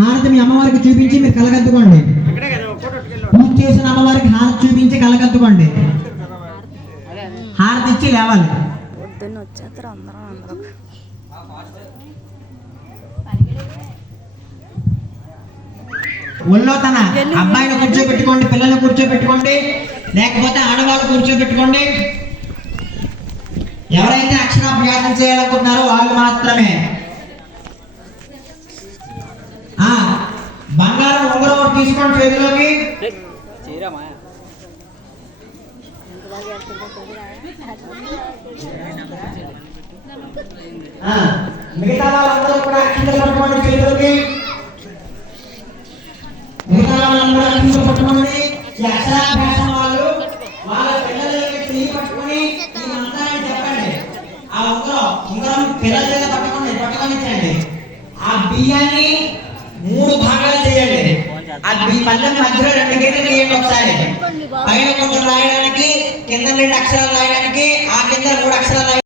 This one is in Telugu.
హారతి మీ అమ్మవారికి చూపించి మీరు కలగత్తుకోండి. పూజ చేసిన అమ్మవారికి హారతి చూపించి కలగత్తుకోండి. హారతి ఇచ్చి లేవాలి. ఒళ్ళో తన అబ్బాయిని కూర్చోబెట్టుకోండి, పిల్లల్ని కూర్చోబెట్టుకోండి, లేకపోతే ఆడవాళ్ళు కూర్చోబెట్టుకోండి. ఎవరైతే అక్షరాభ్యాసం చేయాలనుకుంటున్నారో వాళ్ళు మాత్రమే. బంగారం ఉంగరం ఒకటి తీసుకోండి చేతిలోకి. మిగతా వాళ్ళందరూ కూడా అక్షరాలు పట్టుకోండి చేతిలోకి. మిగతా వాళ్ళందరూ అక్షరాలు పట్టుకోండి. ఈ అక్షరాభ్యాసం వాళ్ళు వాళ్ళ పిల్లలకి చేయి పట్టుకొని ఈ మంత్రాన్ని చెప్పండి. ఆ ఉంగరం పిల్లల మీద పట్టుకొనిచ్చండి. ఆ బియ్యాన్ని 3 భాగాలు చేయండి. ఆ పళ్ళెం మధ్యలో 2 గీతలు వేయండి. ఒకసారి పైన కొంచెం రాయడానికి, కింద 2 అక్షరాలు రాయడానికి, ఆ కింద 3 అక్షరాలు